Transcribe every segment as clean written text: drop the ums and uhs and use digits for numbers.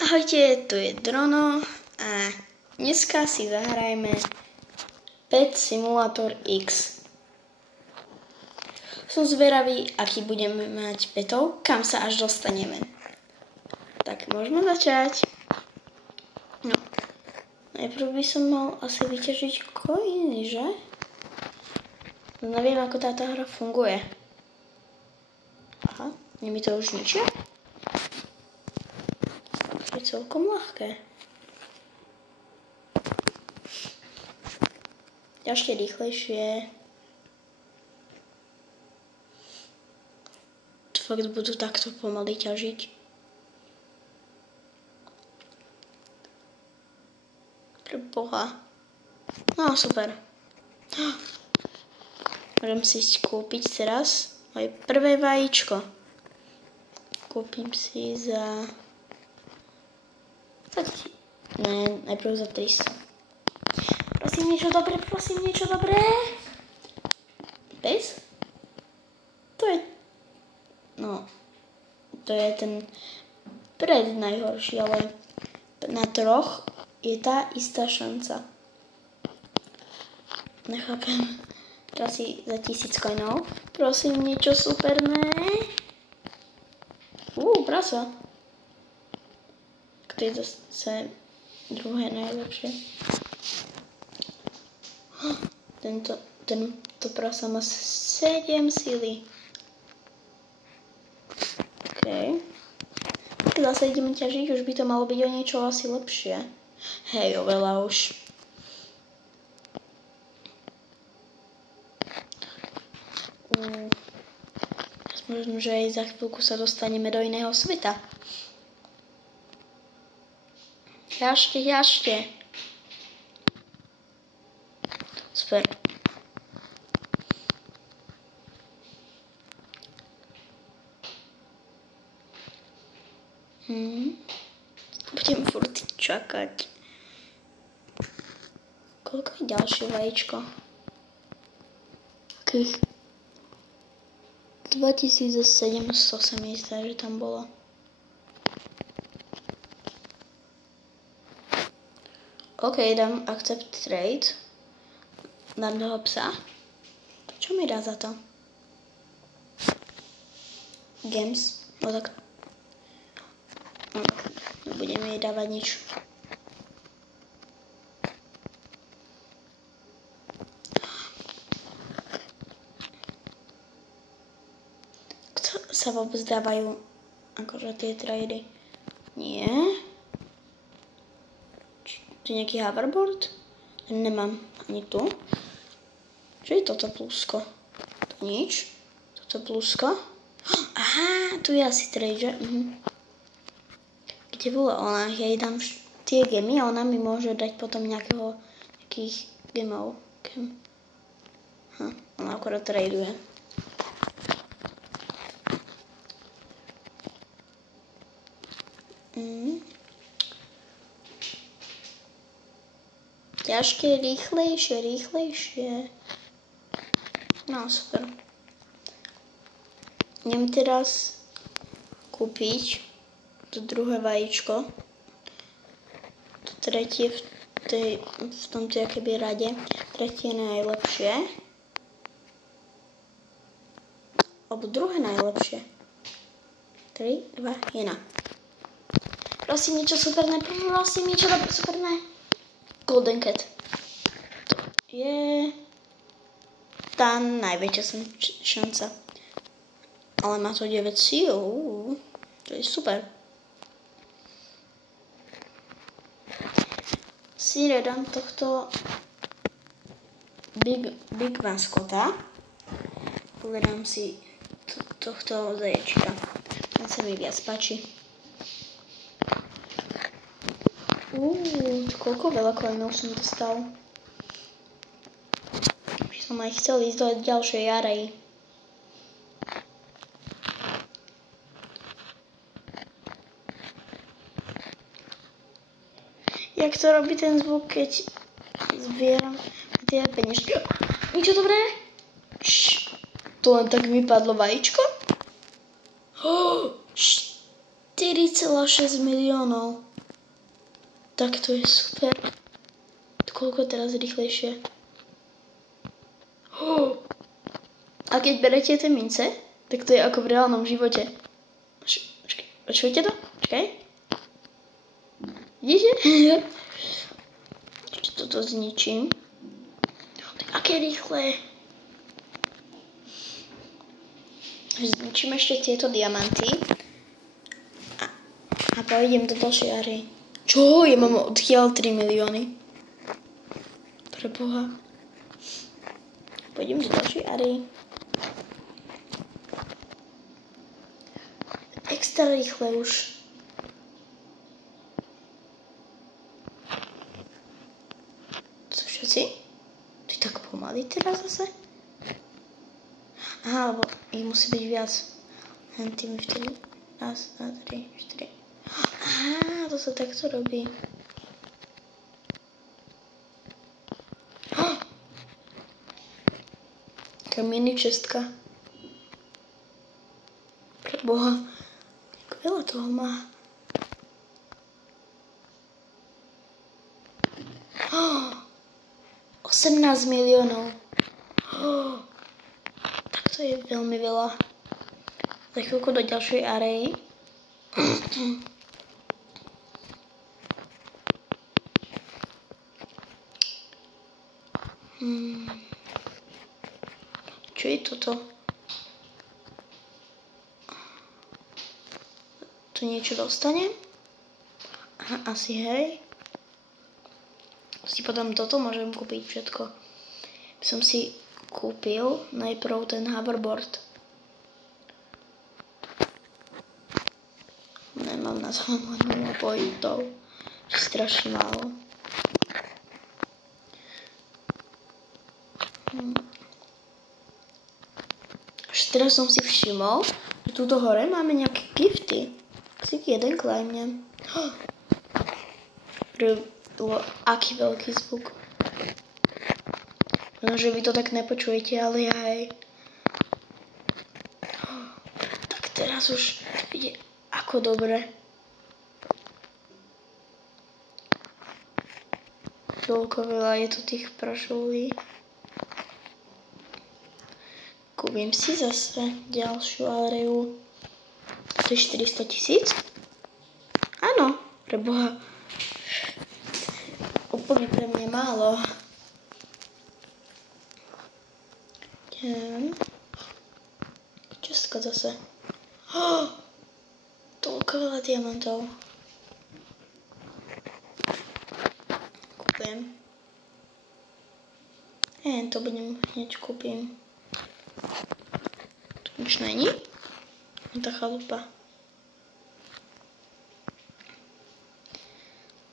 Ahojte, tu je Drono a dneska si zahrajeme Pet Simulator X. Som zveravý, aký budeme mať petov, kam sa až dostaneme. Tak môžeme začať. No, najprv by som mal asi vyťažiť coiny, že? No neviem, ako táto hra funguje. Aha, nie mi to už ničia? Je celkom ľahké. Ešte rýchlejšie. Fakt budú takto pomaly ťažiť. Preboha. No super. Môžem si kúpiť teraz moje prvé vajíčko. Kúpim si za... Ne, najprv za 300. Prosím niečo dobré. Pes? To je... No, to je ten pred najhorší, ale na troch je tá istá šanca. Nechápem. Teraz si za 1000 coinov. Prosím, niečo superné. Prasa. To je zase druhé najlepšie. Tento prasa má 7 síly. OK. Keď zase ideme ťažiť, už by to malo byť o niečo asi lepšie. Hej, oveľa už. Možno, že aj za chvíľku sa dostaneme do iného sveta. Ťažte. Super. Budem furt čakať. Koľko je ďalšie vajíčko? Akých? 2700 sa mi zdá, že tam bolo. OK, dám accept trade. Dám toho psa. Čo mi dá za to? Games. No tak... Nebudem jej dávať nič. Kto sa vôbec dávajú akože tie trady? Nie. Tu je nejaký hoverboard? Nemám ani tu. Čo je toto plusko? To nič. Toto plusko. Aha, tu je asi trade, že? Kde bola ona? Ja jej dám tie gemy a ona mi môže dať potom nejakých gemov. Ona akorát traduje. Ťažké, rýchlejšie. No, super. Idem teraz kúpiť to druhé vajíčko. To tretie v tomto akéby rade. Tretie najlepšie. Alebo druhé najlepšie. 3, 2, 1. Prosím, niečo superné. Golden Cat. To je tá najväčšia šanca. Ale má to 9 síl. To je super. Si dám tohto big maskota. Povedám si tohto zaječka. Ten sa mi viac páči. Koľko veľa coinov som dostal. Už som aj chcel ísť do ďalšej arej. Jak to robí ten zvuk, keď zbieram tie peniažky? Niečo dobré? To len tak vypadlo vajíčko? 4,6 miliónov. Tak to je super. Koľko teraz rýchlejšie. A keď berete tie mince, tak to je ako v reálnom živote. Počujete to? Počkaj. Vidíte? Ešte toto zničím. Aké rýchle. Zničím ešte tieto diamanty. A pôjdem do ďalšej arény. Čo? Ja mám odkiaľ 3 milióny. Preboha. Pôjdem do ďalšej arény. Extra rýchle už. Co všetci? Ty tak pomaly teraz zase? Aha, lebo ich musí byť viac. Tým vtedy. Raz, dva, tri, štyri. Aha, to sa takto robí. Taká mini čestka. Preboha. Veľa toho má. 18 miliónov. Tak to je veľmi veľa. Za chvíľku do ďalšej arény. Čo je toto? Tu niečo dostanem? Aha, asi hej. Si potom toto môžem kúpiť všetko. Som si kúpil najprv ten hoverboard. Nemám na to len 0 pointov. Strašne málo. Až teraz som si všimol, že tuto hore máme nejaké gifty. Si jeden klajmnem. Aký veľký zvuk. No, že vy to tak nepočujete, ale ja hej. Tak teraz už ide ako dobre. Toľko veľa je tu tých prašulí. Kúpim si zase ďalšiu aréu. To je 400 000? Áno, preboha. Úplne pre mňa málo. Čestka zase. Toľko veľa diamantov. Kúpim. To budem hneď kúpim. Tu nič není? Tá chalupa.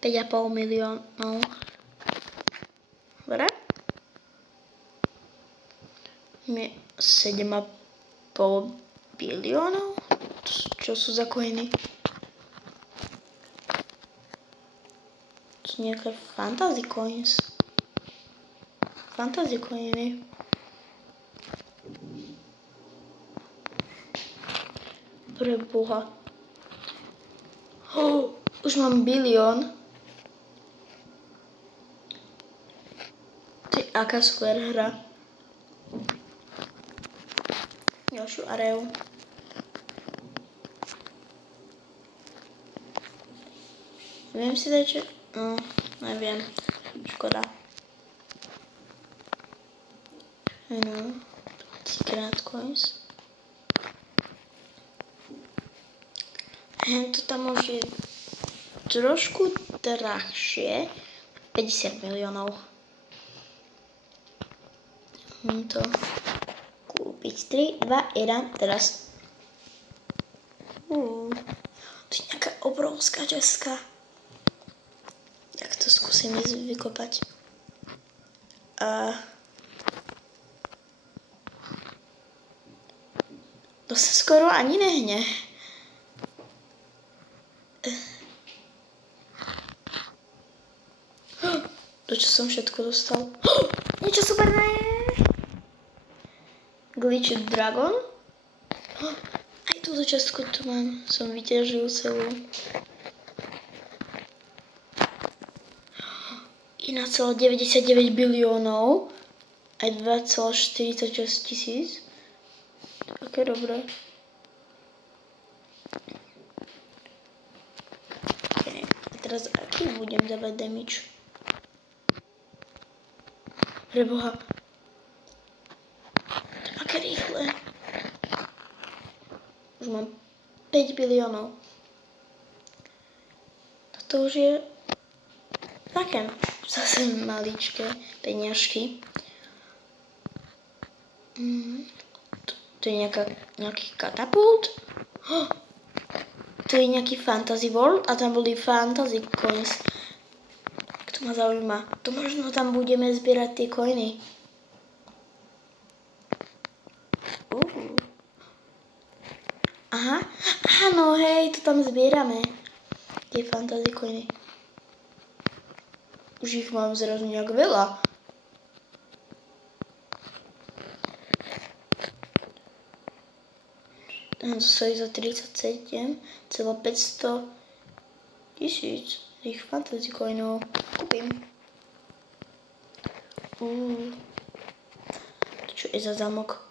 5,5 miliónov. Dobre? 7,5 biliónov? Čo sú za coiny? Sú nejaké fantasy coins. Fantasy coiny. Preboha. Už mám bilión. Ty, aká super hra. Ďalšiu aréu. Viem si dať, že... No, neviem. Škoda. No, 20 coins. To tam už je trošku drahšie. 50 miliónov. To kúpiť 3, 2, 1, teraz. To je nejaká obrovská čestka. Jak to skúsim vykopať. To sa skoro ani nehne. To, čo som všetko dostal. Niečo superné. Glitched Dragon. Aj túto častku tu mám. Som vyťažil celú. 1,99 biliónov aj 2,46 tisíc. Také dobré. Okay. A teraz aký budem dávať damage? Preboha. To je aké rýchle. Už mám 5 biliónov. Toto už je také zase maličké peniažky. Tu je nejaký katapult. Tu je nejaký fantasy world a tam boli fantasy coins. To ma zaujíma. To možno tam budeme zbierať tie coiny. Aha. Áno, hej, to tam zbierame. Tie fantasy coiny. Už ich mám zrazu nejak veľa. Tam stojí za 37,500 tisíc tých fantasy coinov. Kúpim. To čo je za zamok?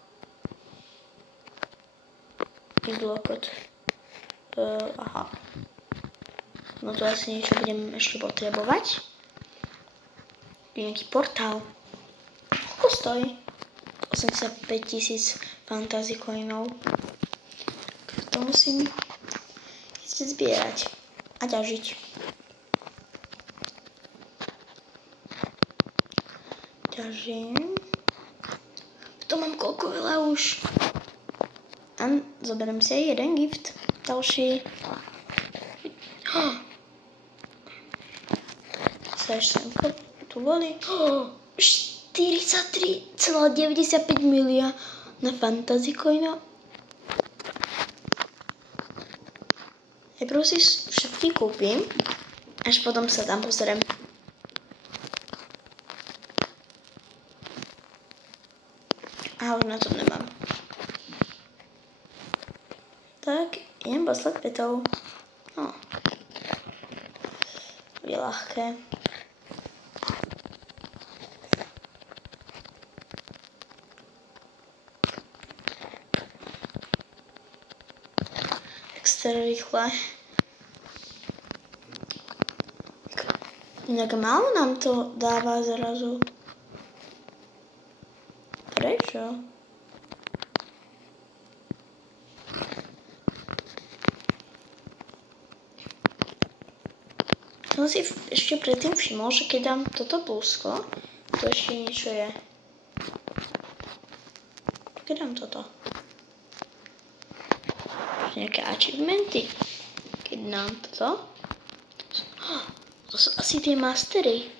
Izlokot. Aha. No to asi niečo budem ešte potrebovať. Je nejaký portál. Koľko stojí? 85 tisíc fantasy coinov. To musím ísť zbierať a ťažiť. Ťažím. Tu mám koľko veľa už. A zoberiem si aj jeden gift. Ďalší. Seštenko. Tu boli. 43,95 milióna na fantasy coina. Najprv si všetky kúpim, až potom sa tam pozriem. A už na to nemám. Tak, idem poslať petov. No. To je ľahké. Extra rýchle. Inak málo nám to dáva zrazu. Prečo? Som si ešte predtým všimol, že keď dám toto plusko, to ešte niečo je. Keď dám toto. Nejaké achievementy. Keď dám toto. To sú asi tie mastery.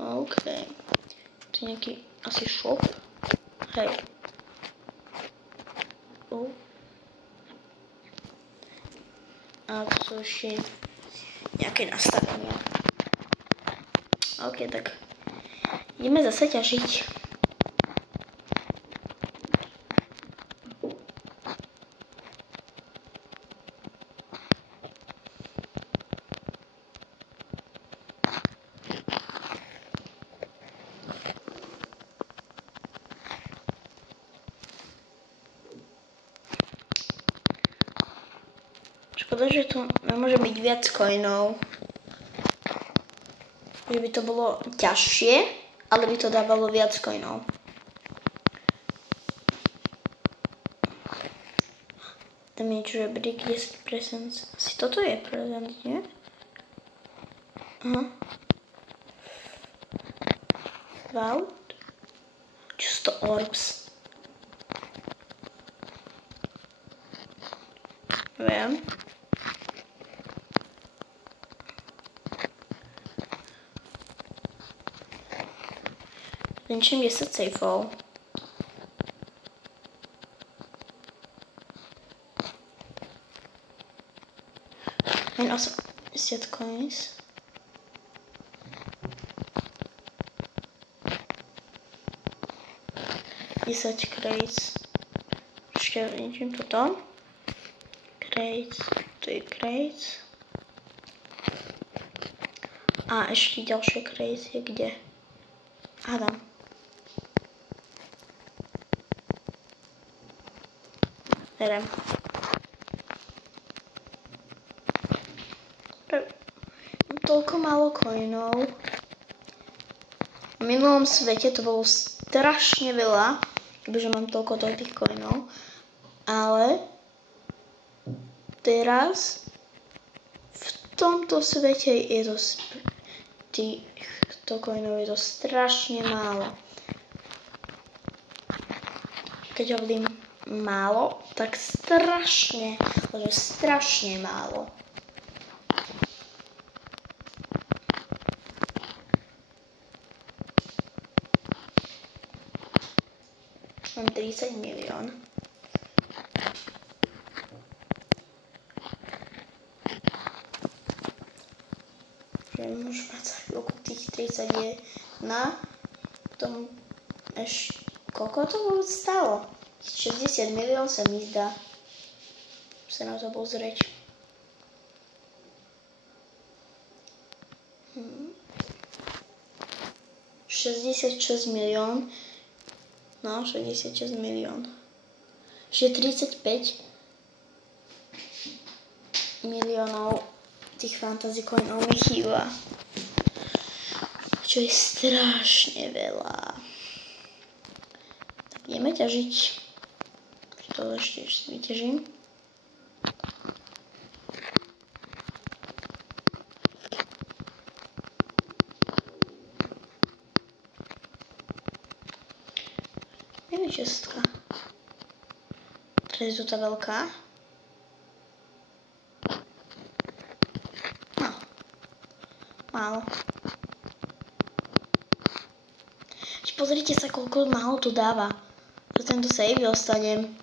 OK. To je nejaký asi shop. Hej. A to sú ešte nejaké nastavenia. OK, tak ideme zase ťažiť. Škoda, že tu nemôže byť viac coinov. Že by to bolo ťažšie, ale by to dávalo viac coinov. Tam je niečo, že brick 10%. Asi toto je prezent, nie? Aha. Wow. Čo sú to orbs? Neviem. Zničím 10 sejfov. Len 80 coins. Desať crates. Ešte zničím toto. Crates. Tu je crates. A ešte ďalšie crazy, kde? Hádam. Berem. Toľko málo coinov. V minulom svete to bolo strašne veľa, keďže mám toľko tých coinov. Ale teraz v tomto svete je to týchto coinov je to strašne málo. Keď hovorím málo, tak strašne, ale strašne málo. Mám 30 milión. Môžem mať za chvíľku tých 31. Potom ešte koľko to vôbec stalo? 60 milión sa mi zdá. Sa na to pozrieť. 66 milión. No, 66 milión. Ešte 35 miliónov tých fantasy coinov mi chýba. Čo je strašne veľa. Tak ideme ťažiť. To ešte vyťažím. Šestka. Teraz je tu tá veľká. No. Málo. Pozrite sa, koľko málo tu dáva. Za tento save dostanem.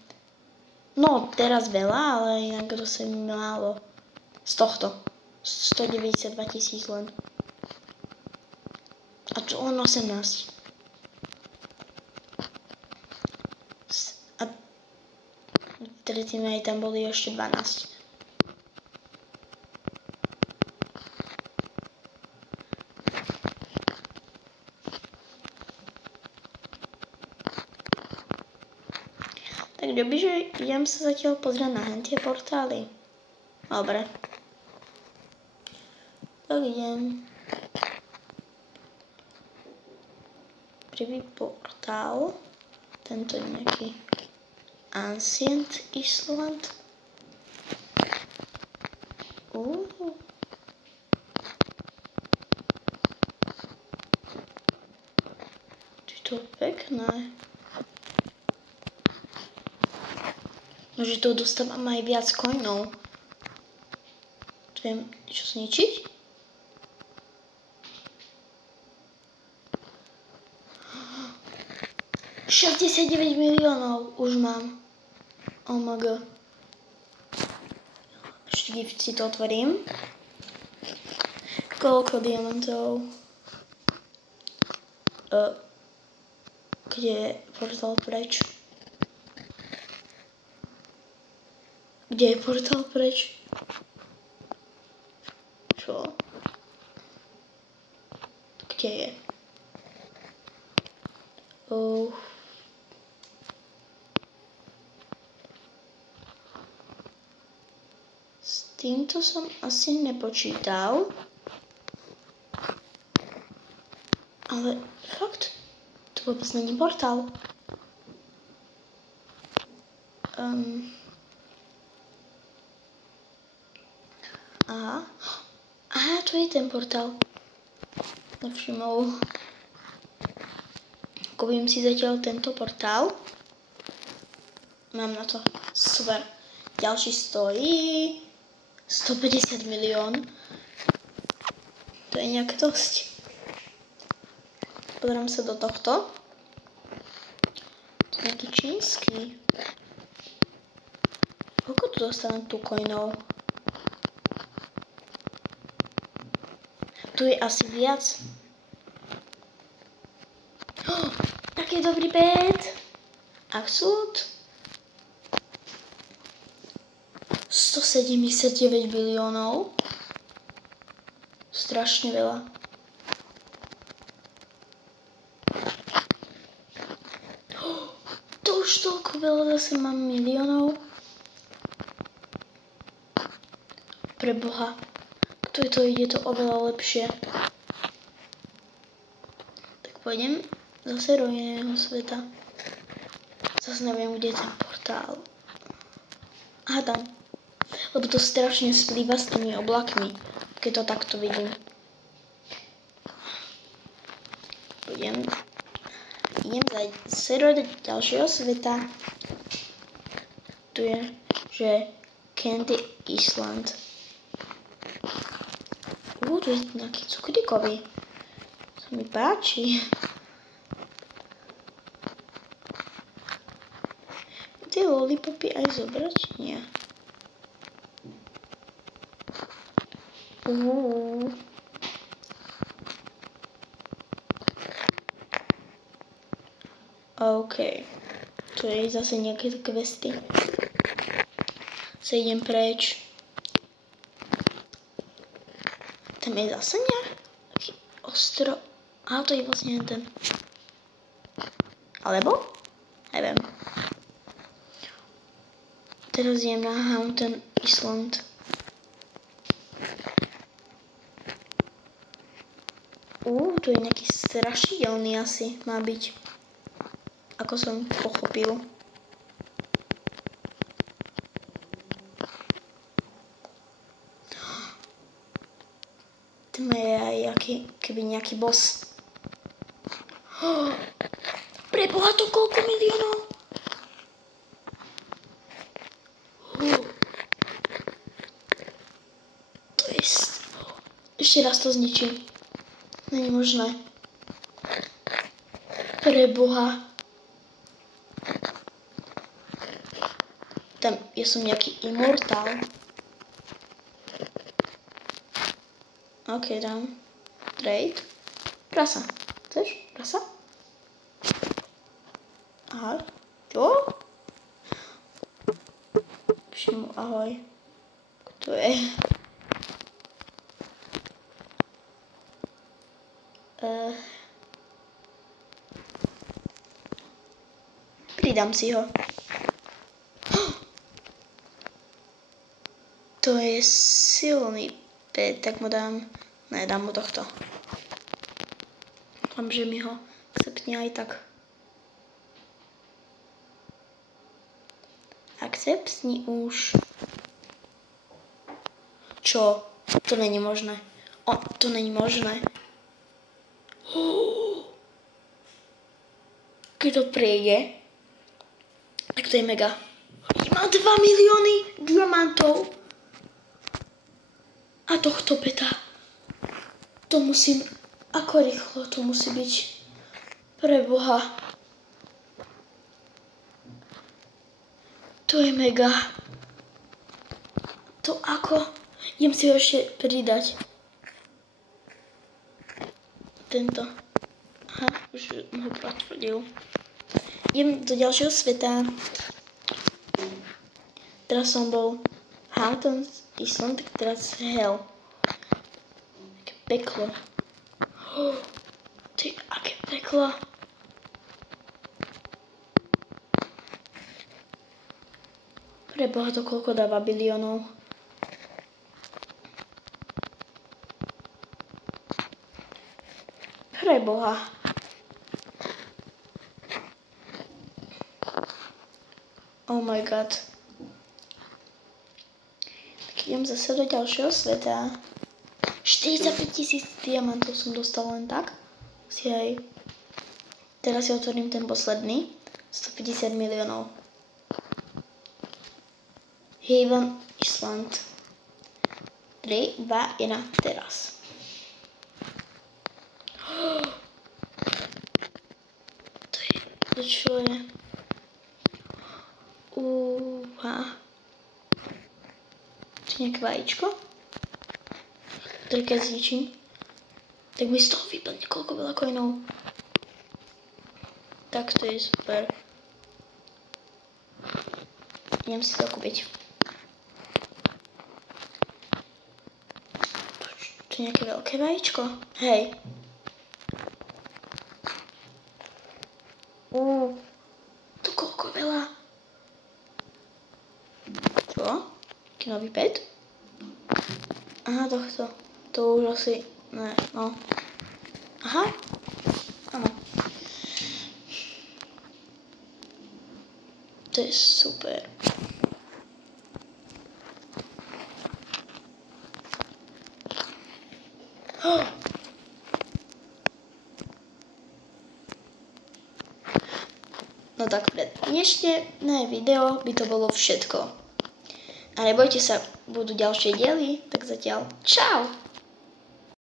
No, teraz veľa, ale inak dostanem málo. Z tohto. 192 000 len. A tu len 18. Tretím aj tam boli ešte 12. Tak doby, že idem sa zatiaľ pozrieť na hentie portály. Dobre. Tak idem. Prvý portál. Tento je nejaký Ancient Island. To je pekné. Že tu dostávam aj viac coinov. Viem, čo zničiť? $69 miliónov už mám. Oh my god. Ešte gift si to otvorím. Koľko diamantov? Kde je portál preč? Kde je portál preč? Čo? Kde je? S týmto som asi nepočítal. Ale fakt, to vôbec není portál. Aha, to je ten portál. Nevšimol. Kúpim si zatiaľ tento portál. Mám na to. Super. Ďalší stojí 150 milión. To je nejak dosť. Pozriem sa do tohto. To je nejaký čínsky. Koľko tu dostanem tu coinov? Tu je asi viac. Taký dobrý pet. Absolut. 179 biliónov. Strašne veľa. To už toľko veľa zase mám miliónov. Preboha. Kto je to, ide to oveľa lepšie. Tak pôjdem zase do iného sveta. Zase neviem, kde je ten portál. Aha, tam. Lebo to strašne splýva s tými oblakmi, keď to takto vidím. Idem zase do ďalšieho sveta. Tu je, že Candy Island. Tu je nejaký cukríkový. To mi páči. Tie lollipopy aj zobrať? Nie. OK. Tu je zase nejaké questy. Idem preč. Tam je zase nejaký ostrov. Aha, to je vlastne ten. Alebo? Neviem. Teraz idem na Haunted Island. Tu je nejaký strašidelný asi, má byť. Ako som pochopil. Tam je aj keby nejaký boss. Preboha, to koľko miliónov? To je... Ešte raz to zničím. Není možné. Preboha. Tam, ja som nejaký immortál. OK, dám. Trade. Prasa. Chceš? Prasa? Aha. Čo? Píši mu ahoj. Kto je? Pridám si ho. To je silný pet, tak mu dám... Ne, dám mu tohto. Dúfam, že mi ho akceptne aj tak. Akceptni už. Čo? To není možné. To není možné. Keď to prejde, tak to je mega. Má 2 milióny diamantov. A tohto peta. To musím... Ako rýchlo to musí byť? Preboha. To je mega. To ako? Idem si ho ešte pridať. Tento. Aha, už ho potvrdil. Idem do ďalšieho sveta. Teraz som bol Haunted Island, tak teraz Hell. Aké peklo. Ty, aké peklo. Preboha, to koľko dáva biliónov. Preboha. Oh my god. Tak idem zase do ďalšieho sveta. 45 000 diamantov som dostal len tak. Si aj... Teraz si otvorím ten posledný. 150 miliónov. Haven Island. 3, 2, 1, teraz. To čo je? To je nejaké vajíčko? Ktoré keď zničím, tak mi z toho vypadne koľko veľa coinov. Tak to je super. Idem si to kúpiť. To je tu nejaké veľké vajíčko. Hej. Tu koľko veľa. Čo? Taký nový pet? Aha, tohto. To už asi... Ne, no. Aha. Áno. To je super. No tak pre dnešné video by to bolo všetko. A nebojte sa, budú ďalšie diely, tak zatiaľ čau!